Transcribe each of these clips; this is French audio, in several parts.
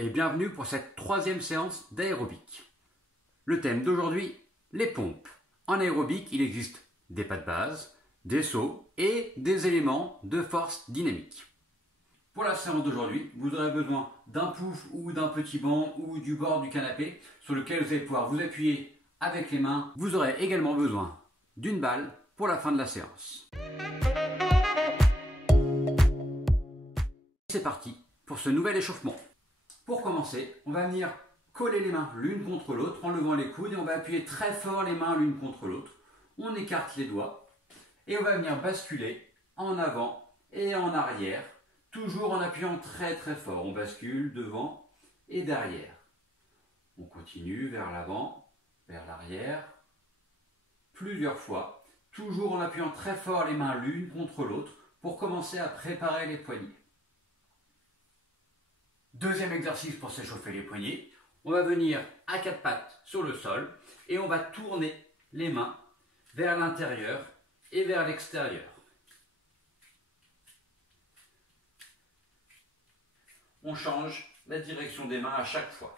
et bienvenue pour cette troisième séance d'aérobic. Le thème d'aujourd'hui, les pompes. En aérobic, il existe des pas de base, des sauts et des éléments de force dynamique. Pour la séance d'aujourd'hui, vous aurez besoin d'un pouf ou d'un petit banc ou du bord du canapé sur lequel vous allez pouvoir vous appuyer avec les mains. Vous aurez également besoin d'une balle pour la fin de la séance. C'est parti pour ce nouvel échauffement. Pour commencer, on va venir coller les mains l'une contre l'autre en levant les coudes et on va appuyer très fort les mains l'une contre l'autre. On écarte les doigts et on va venir basculer en avant et en arrière, toujours en appuyant très très fort. On bascule devant et derrière. On continue vers l'avant, vers l'arrière, plusieurs fois, toujours en appuyant très fort les mains l'une contre l'autre pour commencer à préparer les poignets. Deuxième exercice pour s'échauffer les poignets, on va venir à quatre pattes sur le sol et on va tourner les mains vers l'intérieur et vers l'extérieur. On change la direction des mains à chaque fois.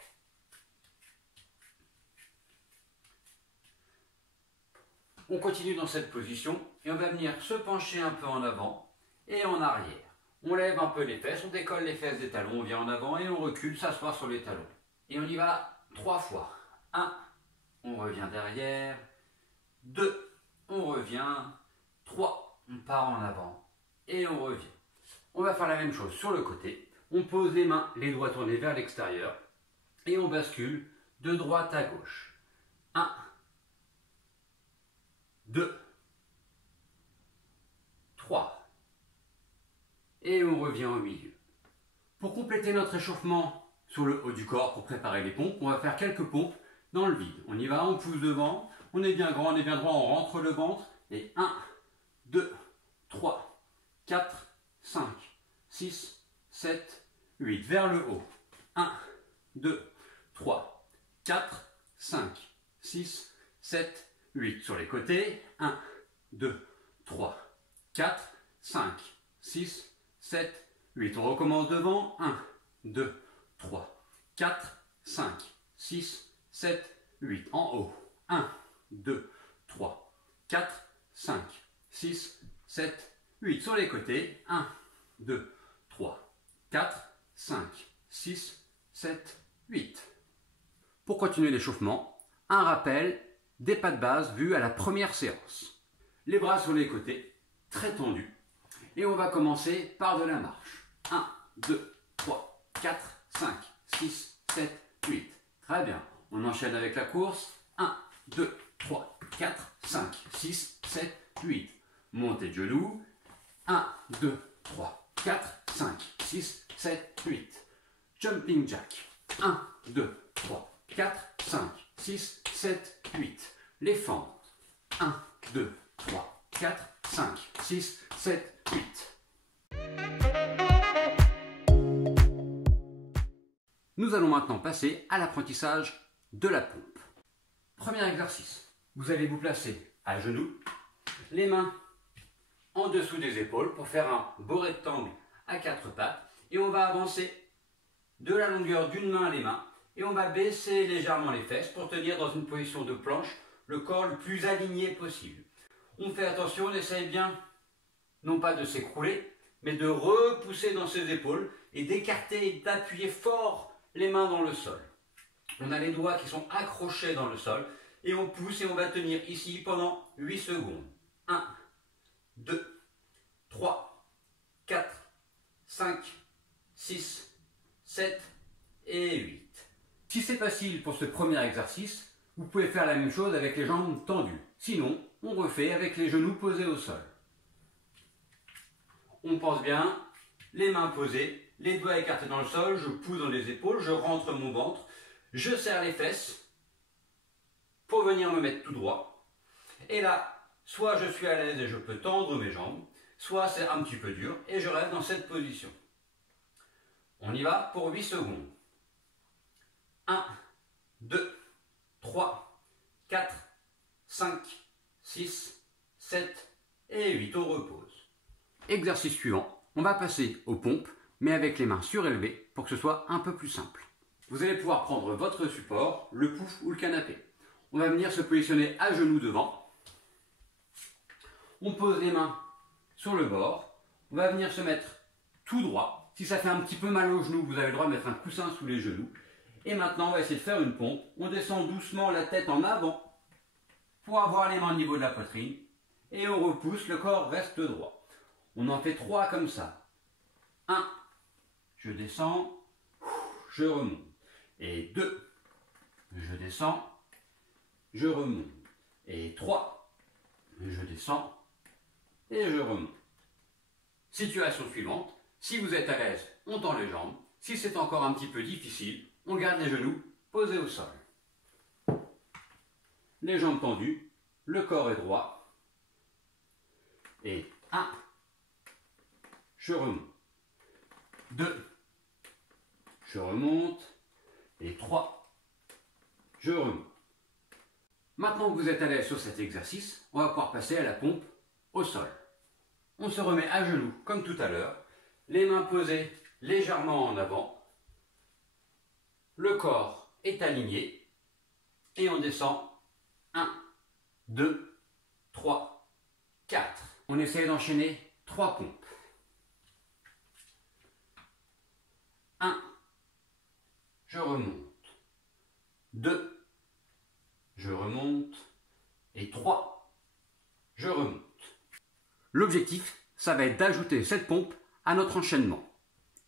On continue dans cette position et on va venir se pencher un peu en avant et en arrière. On lève un peu les fesses, on décolle les fesses des talons, on vient en avant et on recule, s'asseoir sur les talons. Et on y va 3 fois. 1, on revient derrière. 2, on revient. 3, on part en avant et on revient. On va faire la même chose sur le côté. On pose les mains, les doigts tournés vers l'extérieur et on bascule de droite à gauche. 1, 2, 3. Et on revient au milieu. Pour compléter notre échauffement sur le haut du corps pour préparer les pompes, on va faire quelques pompes dans le vide. On y va, on pousse devant, on est bien grand, on est bien droit, on rentre le ventre. Et 1, 2, 3, 4, 5, 6, 7, 8. Vers le haut. 1, 2, 3, 4, 5, 6, 7, 8. Sur les côtés. 1, 2, 3, 4, 5, 6, 7, 8. On recommence devant. 1, 2, 3, 4, 5, 6, 7, 8. En haut. 1, 2, 3, 4, 5, 6, 7, 8. Sur les côtés. 1, 2, 3, 4, 5, 6, 7, 8. Pour continuer l'échauffement, un rappel des pas de base vus à la première séance. Les bras sur les côtés, très tendus. Et on va commencer par de la marche. 1, 2, 3, 4, 5, 6, 7, 8. Très bien. On enchaîne avec la course. 1, 2, 3, 4, 5, 6, 7, 8. Montée de genoux. 1, 2, 3, 4, 5, 6, 7, 8. Jumping jack. 1, 2, 3, 4, 5, 6, 7, 8. Les fentes. 1, 2, 3, 4, 5, 6, 7, 8. Nous allons maintenant passer à l'apprentissage de la pompe. Premier exercice. Vous allez vous placer à genoux, les mains en dessous des épaules pour faire un beau rectangle à quatre pattes. Et on va avancer de la longueur d'une main les mains. Et on va baisser légèrement les fesses pour tenir dans une position de planche, le corps le plus aligné possible. On fait attention, on essaye bien, non pas de s'écrouler, mais de repousser dans ses épaules et d'écarter et d'appuyer fort les mains dans le sol. On a les doigts qui sont accrochés dans le sol et on pousse et on va tenir ici pendant 8 secondes. 1, 2, 3, 4, 5, 6, 7 et 8. Si c'est facile pour ce premier exercice, vous pouvez faire la même chose avec les jambes tendues. Sinon, on refait avec les genoux posés au sol. On pense bien, les mains posées, les doigts écartés dans le sol, je pousse dans les épaules, je rentre mon ventre, je serre les fesses pour venir me mettre tout droit. Et là, soit je suis à l'aise et je peux tendre mes jambes, soit c'est un petit peu dur et je reste dans cette position. On y va pour 8 secondes. 1, 2, 3, 4, 5, 6, 7 et 8. On repose. Exercice suivant, on va passer aux pompes, mais avec les mains surélevées pour que ce soit un peu plus simple. vous allez pouvoir prendre votre support, le pouf ou le canapé. On va venir se positionner à genoux devant. On pose les mains sur le bord. On va venir se mettre tout droit. Si ça fait un petit peu mal aux genoux, vous avez le droit de mettre un coussin sous les genoux. Et maintenant, on va essayer de faire une pompe. On descend doucement la tête en avant pour avoir les mains au niveau de la poitrine. Et on repousse, le corps reste droit. On en fait 3 comme ça. 1, je descends, je remonte. Et 2, je descends, je remonte. Et 3, je descends et je remonte. Situation suivante, si vous êtes à l'aise, on tend les jambes. Si c'est encore un petit peu difficile, on garde les genoux posés au sol. Les jambes tendues, le corps est droit. Et 1, je remonte. 2, je remonte. Et 3, je remonte. Maintenant que vous êtes à l'aise sur cet exercice, on va pouvoir passer à la pompe au sol. On se remet à genoux comme tout à l'heure, les mains posées légèrement en avant, le corps est aligné et on descend 1, 2, 3, 4. On essaie d'enchaîner 3 pompes. 1, je remonte. 2, je remonte. Et 3, je remonte. L'objectif, ça va être d'ajouter cette pompe à notre enchaînement.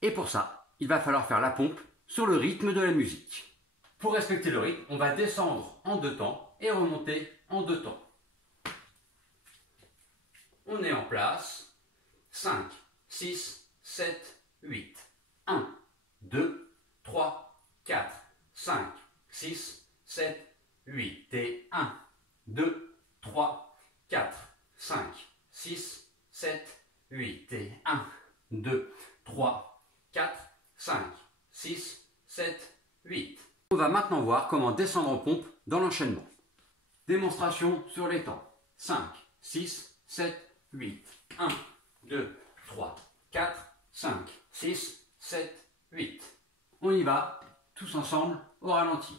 Et pour ça, il va falloir faire la pompe sur le rythme de la musique. Pour respecter le rythme, on va descendre en 2 temps et remonter en 2 temps. On est en place. 5, 6, 7, 8. 1, 2, 3, 4, 5, 6, 7, 8. Et 1, 2, 3, 4, 5, 6, 7, 8. Et 1, 2, 3, 4, 5, 6, 7, 8. On va maintenant voir comment descendre en pompe dans l'enchaînement. Démonstration sur les temps. 5, 6, 7, 8. 1, 2, 3, 4, 5, 6, 7, 8. On y va, tous ensemble, au ralenti.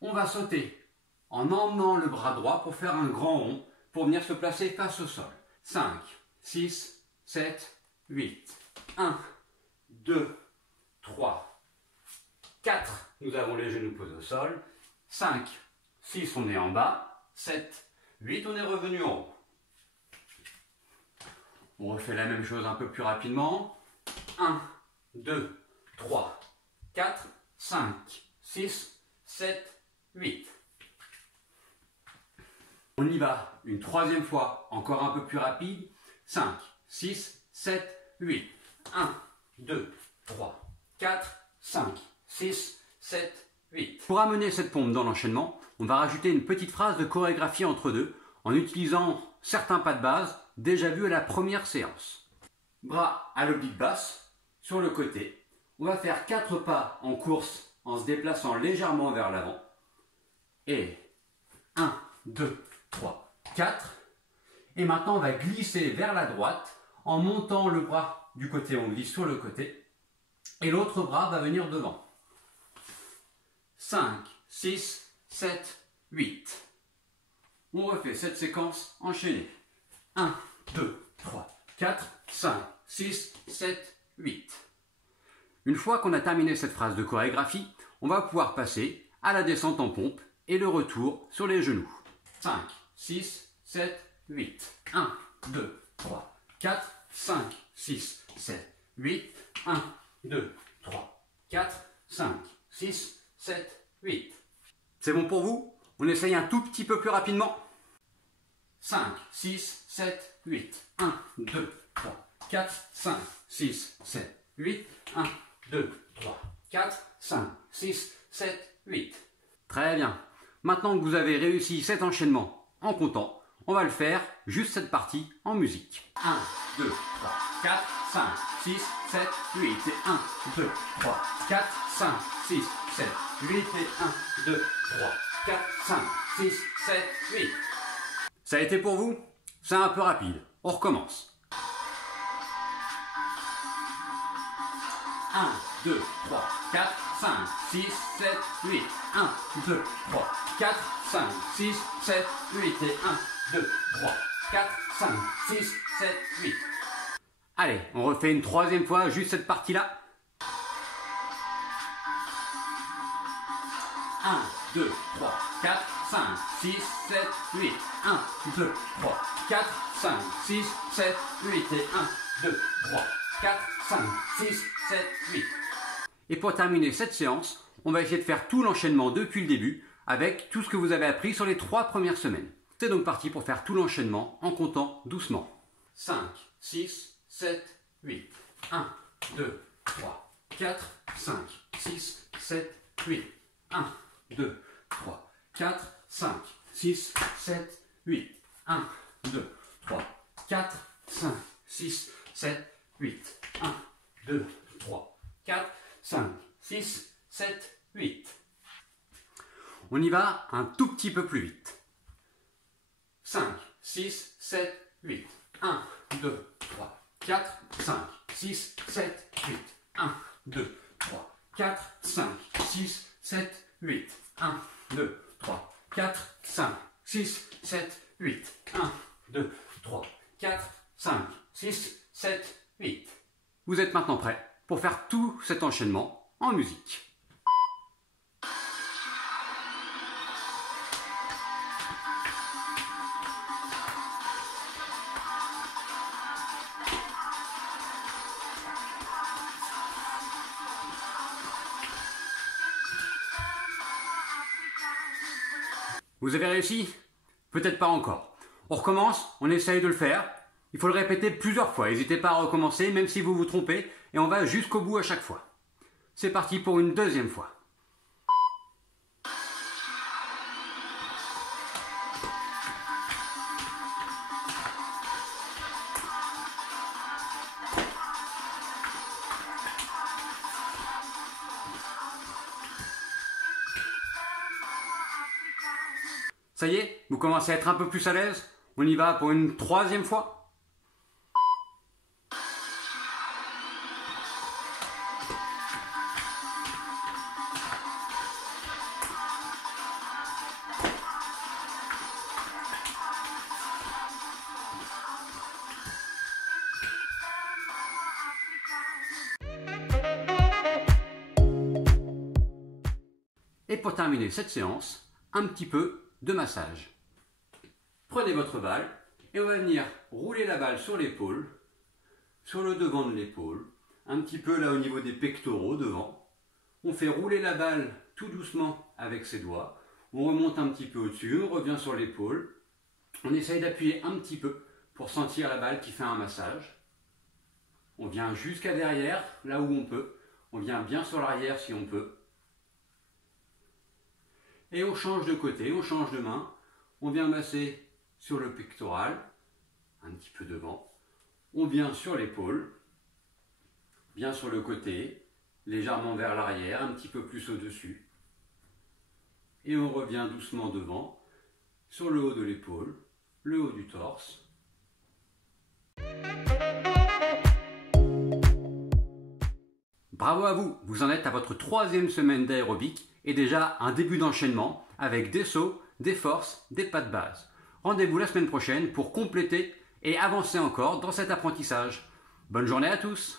On va sauter en emmenant le bras droit pour faire un grand rond, pour venir se placer face au sol. 5, 6, 7, 8. 1, 2, 3, 4. Nous avons les genoux posés au sol. 5, 6, on est en bas. 7, 8, on est revenu en haut. On refait la même chose un peu plus rapidement. 1, 2, 3, 4, 5, 6, 7, 8. On y va une 3e fois, encore un peu plus rapide. 5, 6, 7, 8. 1, 2, 3, 4, 5, 6, 7, 8. Pour amener cette pompe dans l'enchaînement, on va rajouter une petite phrase de chorégraphie entre deux en utilisant certains pas de base déjà vus à la première séance. Bras à l'oblique basse, sur le côté. On va faire 4 pas en course en se déplaçant légèrement vers l'avant. Et 1, 2, 3, 4. Et maintenant, on va glisser vers la droite en montant le bras du côté, on glisse sur le côté. Et l'autre bras va venir devant. 5, 6, 7, 8. On refait cette séquence enchaînée. 1, 2, 3, 4, 5, 6, 7, 8. Une fois qu'on a terminé cette phrase de chorégraphie, on va pouvoir passer à la descente en pompe et le retour sur les genoux. 5, 6, 7, 8. 1, 2, 3, 4, 5, 6, 7, 8. 1, 2, 3, 4, 5, 6, 7, 8. C'est bon pour vous? On essaye un tout petit peu plus rapidement. 5, 6, 7, 8. 1, 2, 3, 4, 5, 6, 7, 8. 1, 2, 3, 4, 5, 6, 7, 8. Très bien. Maintenant que vous avez réussi cet enchaînement en comptant, on va le faire, juste cette partie, en musique. 1, 2, 3, 4, 5, 6, 7, 8. Et 1, 2, 3, 4, 5, 6, 7, 8. Et 1, 2, 3, 4, 5, 6, 7, 8. Ça a été pour vous? C'est un peu rapide. On recommence. 1, 2, 3, 4, 5, 6, 7, 8. 1, 2, 3, 4, 5, 6, 7, 8. Et 1, 2, 3, 4, 5, 6, 7, 8. Allez, on refait une troisième fois, juste cette partie-là. 1, 2, 3, 4, 5, 6, 7, 8. 1, 2, 3, 4, 5, 6, 7, 8. Et 1, 2, 3, 4, 5, 6, 7, 8. Et pour terminer cette séance, on va essayer de faire tout l'enchaînement depuis le début avec tout ce que vous avez appris sur les 3 premières semaines. C'est donc parti pour faire tout l'enchaînement en comptant doucement. 5, 6, 7, 8. 1, 2, 3, 4, 5, 6, 7, 8. 1, 2, 3, 4, 5, 6, 7, 8. 1, 2, 3, 4, 5, 6, 7, 8. 1, 2, 3, 4, 5, 6, 7, 8. On y va un tout petit peu plus vite. 5, 6, 7, 8. 1, 2, 3, 4, 5, 6, 7, 8. 1, 2, 3, 4, 5, 6, 7, 8. 1, 2, 3, 4, 5, 6, 7, 8. 1, 2, 3, 4, 5, 6, 7, 8. Vous êtes maintenant prêts pour faire tout cet enchaînement en musique. Vous avez réussi? Peut-être pas encore. On recommence, on essaye de le faire. Il faut le répéter plusieurs fois. N'hésitez pas à recommencer, même si vous vous trompez, et on va jusqu'au bout à chaque fois. C'est parti pour une deuxième fois. Ça y est, vous commencez à être un peu plus à l'aise? On y va pour une troisième fois? Et pour terminer cette séance, un petit peu de massage. Prenez votre balle et on va venir rouler la balle sur l'épaule, sur le devant de l'épaule, un petit peu là au niveau des pectoraux devant. On fait rouler la balle tout doucement avec ses doigts. On remonte un petit peu au-dessus, on revient sur l'épaule. On essaye d'appuyer un petit peu pour sentir la balle qui fait un massage. On vient jusqu'à derrière, là où on peut. On vient bien sur l'arrière si on peut. Et on change de côté, on change de main. On vient masser sur le pectoral, un petit peu devant. On vient sur l'épaule, bien sur le côté, légèrement vers l'arrière, un petit peu plus au-dessus. Et on revient doucement devant, sur le haut de l'épaule, le haut du torse. Bravo à vous, vous en êtes à votre 3e semaine d'aérobic et déjà un début d'enchaînement avec des sauts, des forces, des pas de base. Rendez-vous la semaine prochaine pour compléter et avancer encore dans cet apprentissage. Bonne journée à tous!